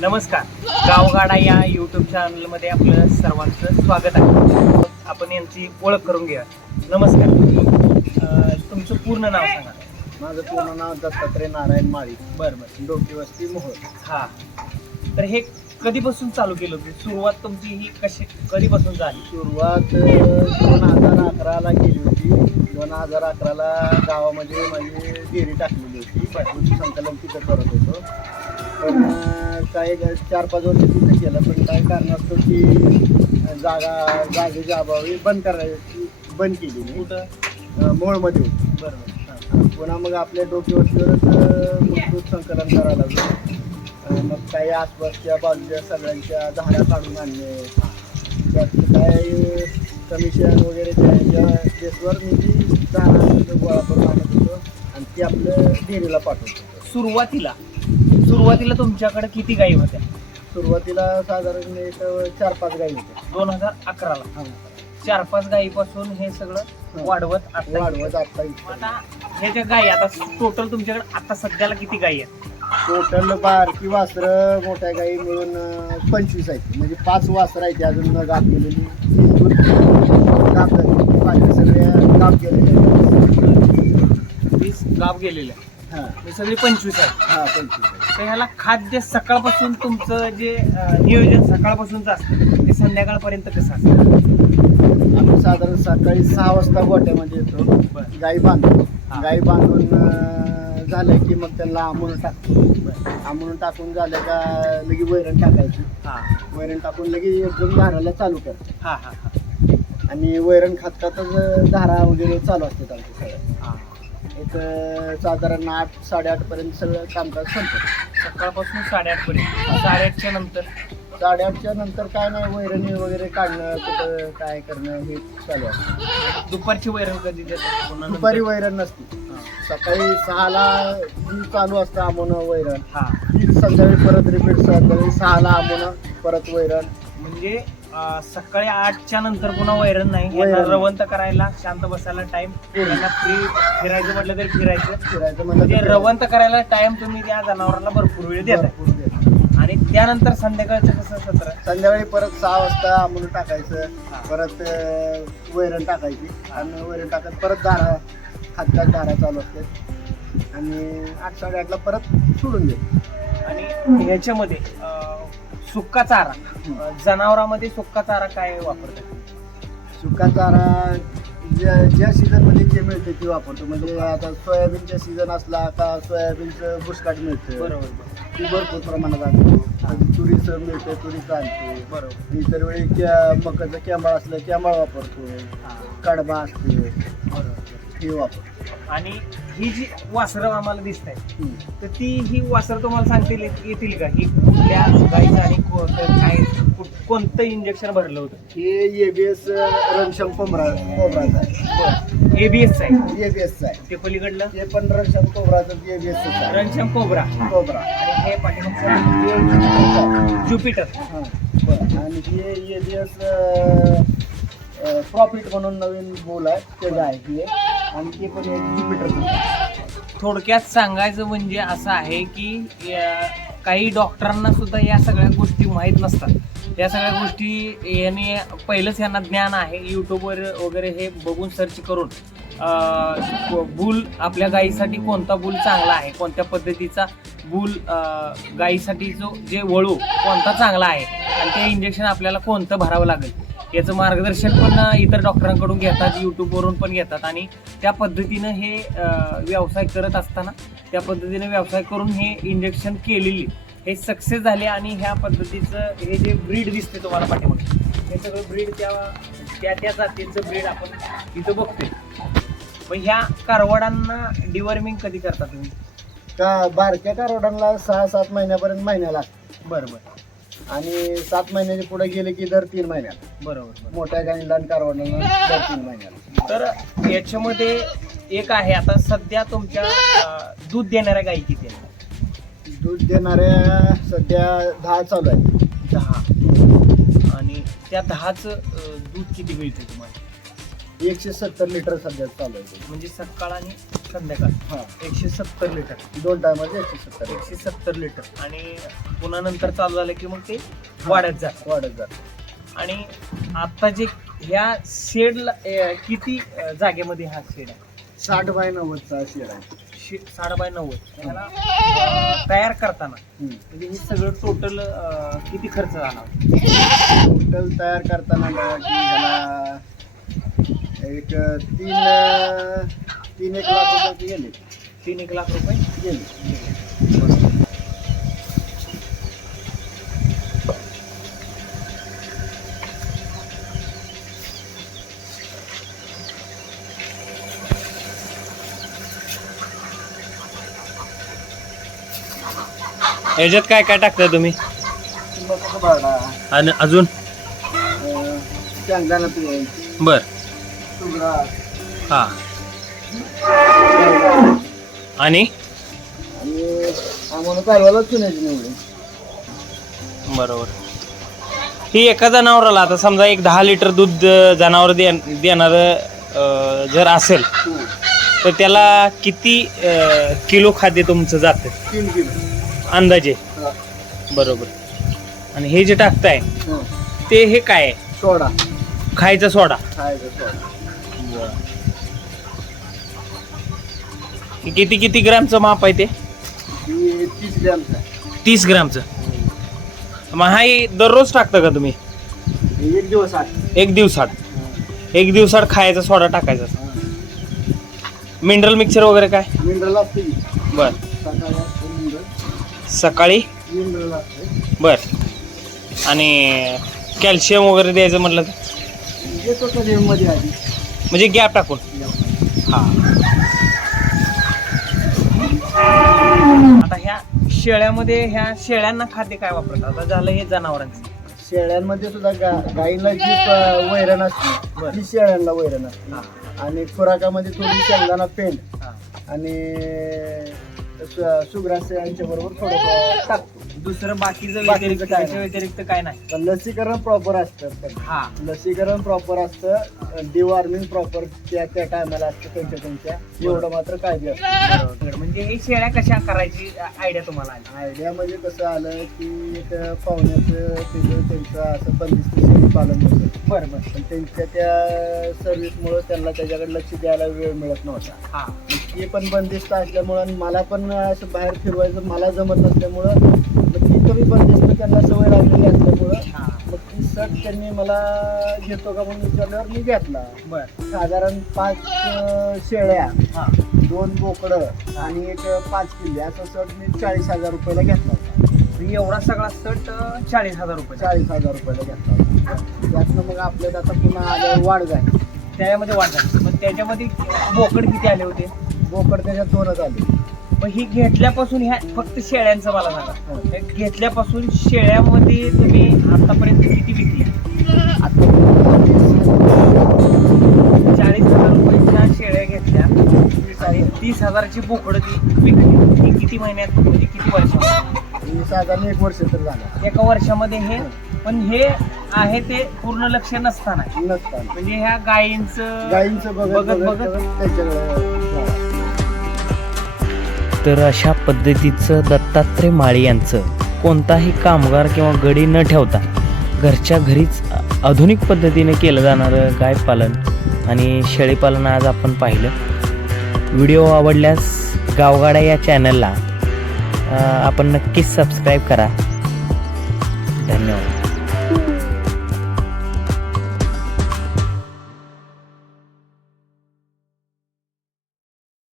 नमस्कार. गावगाडा या युट्यूब चॅनलमध्ये आपलं सर्वांचं स्वागत आहे. आपण यांची ओळख करून घ्या नमस्कार. अं, तुमचं पूर्ण नाव सांगा. माझं पूर्ण नाव दत्तात्रय नारायण माळी. बरं बरं. डोकी वस्ती मोहोळ. हा. तर हे कधीपासून चालू केलं होती? सुरुवात तुमची ही कशी कधीपासून झाली? सुरुवात दोन हजार अकराला केली होती. दोन हजार अकराला गावामध्ये माझी डेअरी टाकलेली होती. दूध संकलन तिथं करत होतो. पण अं, काही चार पाच वर्ष तिथं केलं पण काही कारणास्तव ती अं, जागा जागेच्या अभावी बंद करायची बंद केली मी. कुठं? अं, मोहोळमध्ये होती. बरं. बरं हां. पुन्हा मग आपल्या डोक्यावरच मग दूध संकलन करायला लागलो. अं, मग काही आसपासच्या बाजूच्या सगळ्यांच्या धारा काढून आणणे त्यात काय कमिशन वगैरे द्यायच्या बेसवर मी ती धारा गोळा करून आणत होतो आणि ती आपल्या डेअरीला पाठवत होतो. सुरुवातीला? सुरुवातीला तुमच्याकडे किती गायी होत्या? सुरुवातीला साधारण एक चार पाच गाई होत्या. दोन हजार अकराला. हा. चार पाच गायीपासून हे सगळं वाढवत आता वाढवत आता आता हे ज्या गायी आता टोटल तुमच्याकडे आता सध्याला किती गायी आहेत? टोटल बारकी वासरं मोठ्या गाई मिळून अं, पंचवीस आहेत. म्हणजे पाच वासरं आहेत अजून न गाप गेलेली तीन गाप झाली बाकी सगळ्या गाप गेलेल्या वीस गाव गेलेले हां हे. सगळी पंचवीस आहेत हां पंचवीस तर ह्याला खाद्य सकाळपासून तुमचं जे अं, नियोजन सकाळपासूनच असतं ते संध्याकाळपर्यंत कसं असतं? आम्ही साधारण सकाळी सहा वाजता गोट्यामध्ये येतो. बरं. गाई बांधतो. हां. गाई बांधून अं, झालं की मग त्यांना आंबून टाकतो. आंबून टाकून झालं का लगे वैरण टाकायची. हां. वैरण टाकून लगे एकदम धाराला चालू करतो. हां हां हां. आणि वैरण खात खातच धारा वगैरे चालू असतात आमचे सगळं हां एक साधारण आठ साडेआठ पर्यंत सगळं कामकाज संपतं सकाळपासून साडेआठ पर्यंत. साडेआठच्या नंतर. साडेआठच्या नंतर काय नाही वैरणी वगैरे काढणं कुठं काय करणं हे चालू असतं दुपारची वैरण कधी देतात? पुन्हा नंतर- दुपारी वैरण नसते. सकाळी सहाला जी चालू असतं आमोन वैरण. हां. संध्याकाळी परत रिपीट संध्याकाळी सहाला आमोन परत वैरण. म्हणजे अं, सकाळी आठच्या नंतर पुन्हा वैरण नाही. यांना. रवंत करायला शांत बसायला टाइम त्यांना फ्री फिरायचं म्हटलं तरी फिरायचं. फिरायचं म्हणजे तर रवंत करायला टाइम तुम्ही त्या जनावरांना भरपूर वेळ देताय. भरपूर देतो. आणि त्यानंतर संध्याकाळचं कसं सत्र? संध्याकाळी परत सहा वाजता आमोन टाकायचं. परत अं, वैरण टाकायची. आणि वैरण टाकत परत धारा खातखात धारा चालू असते. आणि आठ साडेआठला परत सोडून देतो आणि ह्याच्यामध्ये अं, सुक्का चारा. जनावरांमध्ये सुक्का चारा काय वापरतात? सुका चारा ज्या ज्या सीझनमध्ये जे मिळते ते वापरतो. म्हणजे आता सोयाबीनचा सीझन असला का सोयाबीनचं बुसकाट मिळतं. बरोबर ती भरपूर प्रमाणात आणतो. तुरीचं मिळतं तुरीचं आणतो. बरोबर. इतर वेळी क्या मकाचं कॅंबाळ असलं कॅंबाळ वापरतो. कडबा असते. बरोबर. हे आणि ही जी वासरं आम्हाला दिसत आहे. तर ती ही वासरं तुम्हाला सांगतील येतील का? ही कुठल्या गाईचं आणि काय कोणतं इंजेक्शन भरलं होतं? हे एबीएस रनशम कोबरा कोबराचं आहे. एबीएस आहे? एबीएसचं आहे. ते पलीकडलं? ते पण रनशम कोबराचं एबीएसचं आहे. रणशम कोबरा. कोबरा. आणि हे पाठीमागचं हे ज्युपिटर हां, बरं. आणि हे एबीएस प्रॉफिट म्हणून नवीन बोल आहे. त्याचं आहे हे आणि ते पण एक थोडक्यात सांगायचं म्हणजे असं आहे की या- काही डॉक्टरांना सुद्धा या सगळ्या गोष्टी माहीत नसतात. या सगळ्या गोष्टी याने पहिलंच यांना ज्ञान आहे. यूट्यूबवर वगैरे हे बघून सर्च करून अं, बूल आपल्या गायीसाठी कोणता बूल चांगला आहे? कोणत्या पद्धतीचा बूल गाईसाठी गायीसाठी जो जे वळू कोणता चांगला आहे? आणि ते इंजेक्शन आपल्याला कोणतं भरावं लागेल? याचं मार्गदर्शन पण इतर डॉक्टरांकडून घेतात यूट्यूबवरून पण घेतात. आणि त्या पद्धतीनं हे व्यवसाय करत असताना त्या पद्धतीने व्यवसाय करून हे इंजेक्शन केलेली हे सक्सेस झाले आणि ह्या पद्धतीचं हे जे ब्रीड दिसते तुम्हाला पाठीमागे हे सगळं ब्रीड त्या त्या त्या जातीचं ब्रीड आपण इथं बघतोय. मग ह्या कारवाडांना डिवर्मिंग कधी करता तुम्ही? का बारक्या कारवडांना सहा सात महिन्यापर्यंत महिन्याला. बरं बरं. आणि सात महिन्याचे पुढे गेले की दर तीन महिन्याला बरोबर मोठ्या गाईंना आणि कारवडांना दर तीन महिन्याला तर याच्यामध्ये एक आहे आता सध्या तुमच्या अं, दूध देणाऱ्या गायी किती आहेत? दूध देणाऱ्या सध्या दहा चालू आहे दहा. आणि त्या दहाचं अं, दूध किती मिळते तुम्हाला? एकशे सत्तर लिटर सध्या चालू आहे. म्हणजे सकाळ आणि संध्याकाळ. हा. एकशे सत्तर लिटर. दोन टायमाचे एकशे सत्तर. एकशे सत्तर लिटर. आणि पुन्हा नंतर चालू झालं की मग ते वाढत जात. वाढत जात. आणि आता जे ह्या शेडला किती जागेमध्ये हा शेड आहे? साठ बाय नव्वदचा शेड आहे. शे साडे बाय नव्वद. ह्याला तयार करताना. म्हणजे हे सगळं टोटल किती खर्च झाला? टोटल तयार करताना एक तीन तीन एक लाख रुपयाचे गेले. तीन एक लाख रुपये गेले. याच्यात काय काय टाकताय तुम्ही? आणि अजून? बर. हा. आणि? आणि आम्हाला कालवाला चुन्याची निवडे बरोबर. ही एका जनावराला आता समजा एक दहा लिटर दूध अं, जनावर दे देणार जर असेल तर त्याला किती अं, किलो खाद्य तुमचं जातं? तीन किलो. अंदाजे? हा. बरोबर. आणि हे जे टाकताय हं. ते हे काय आहे? सोडा. खायचा सोडा. खायचं सोडा. हे किती किती ग्रॅमचं माप आहे ते? ही तीस ग्रॅमचा. तीस ग्रॅमचं. मग हा हे दररोज टाकता का तुम्ही? हे एक दिवस आठ. एक दिवसात एक दिवसात खायचा सोडा टाकायचा. मिनरल मिक्सर वगैरे काय? मिनरल असते की. बर. सकाळी असते मिनरल. सकाळी? मिनरल असते. बर. आणि कॅल्शियम वगैरे द्यायचं म्हटलं तर? येतो कधी मध्ये आधी. म्हणजे गॅप टाकून? हा. आता ह्या शेळ्यामध्ये ह्या शेळ्यांना खाद्य काय वापरतात? आता झालं हे जनावरांचं. शेळ्यांमध्ये सुद्धा गा गाईला जी प- वैरण असते. ती शेळ्यांना वैरण असते. हा, आणि खुराकामध्ये थोडी शेंगदाणा पेंड हा. आणि सु- सुग्रास यांच्या बरोबर थोडं टाकतो. दुसरं बाकीचं बाकीचं व्यतिरिक्त काय त्याच्या व्यतिरिक्त काय नाही. पण लसीकरण प्रॉपर असतं. पण. हा. लसीकरण प्रॉपर असतं डिवॉर्मिंग प्रॉपर त्या त्या टायमाला असतं त्यांच्या त्यांच्या एवढं मात्र काळजी असते. बरोबर. म्हणजे हे शेळ्या कशा करायची आयडिया तुम्हाला आली? आयडिया म्हणजे कसं आलं की एक पाहुण्याचं तिथं त्यांचं असं बंदिस्त शेळी पालन होतं. बरं बरं. पण त्यांच्या त्या सर्व्हिसमुळं त्यांना त्याच्याकडे लक्ष द्यायला वेळ मिळत नव्हता. हा. ते पण बंदिस्त असल्यामुळं आणि मला पण असं बाहेर फिरवायचं मला जमत नसल्यामुळं मग ती कमी बंदिस्त त्यांना सवय लागलेली असल्यामुळं. हा मग ती सट त्यांनी मला घेतो का म्हणून विचारल्यावर मी घेतला. बर. साधारण पाच अं, शेळ्या हा. दोन बोकडं आणि एक पाच किल्ले. असं सट मी चाळीस हजार रुपयाला घेतला होता. म्हणजे एवढा सगळा सट चाळीस हजार रुपये चाळीस हजार रुपयाला घेतला होता. त्यातनं मग आपल्याला आता पुन्हा आल्यावर वाढ झाली. त्याच्यामध्ये वाढ झाली. पण त्याच्यामध्ये बोकड किती आले होते? बोकड त्याच्यात दोनच आले. पण ही घेतल्यापासून ह्या फक्त शेळ्यांचं मला सांगा. घेतल्यापासून शेळ्यामध्ये तुम्ही आतापर्यंत किती विकली चाळीस हजार रुपयाच्या शेळ्या घेतल्या. आणि तीस हजाराची बोकडं ती विकली. ही किती महिन्यात म्हणजे किती वर्षामध्ये? साधारण एक वर्ष तर झालं. एका वर्षामध्ये हे पण हे आहे ते पूर्ण लक्ष नसताना. नसताना. म्हणजे ह्या गायींचं गाईंचं बघत बघत- त्याच्याकडे तर अशा पद्धतीचं दत्तात्रय माळी यांचं कोणताही कामगार किंवा गडी न ठेवता घरच्या घरीच आधुनिक पद्धतीने केलं जाणारं गायपालन आणि शेळीपालन आज आपण पाहिलं. व्हिडिओ आवडल्यास गावगाडा या चॅनलला आपण नक्कीच सबस्क्राईब करा. धन्यवाद.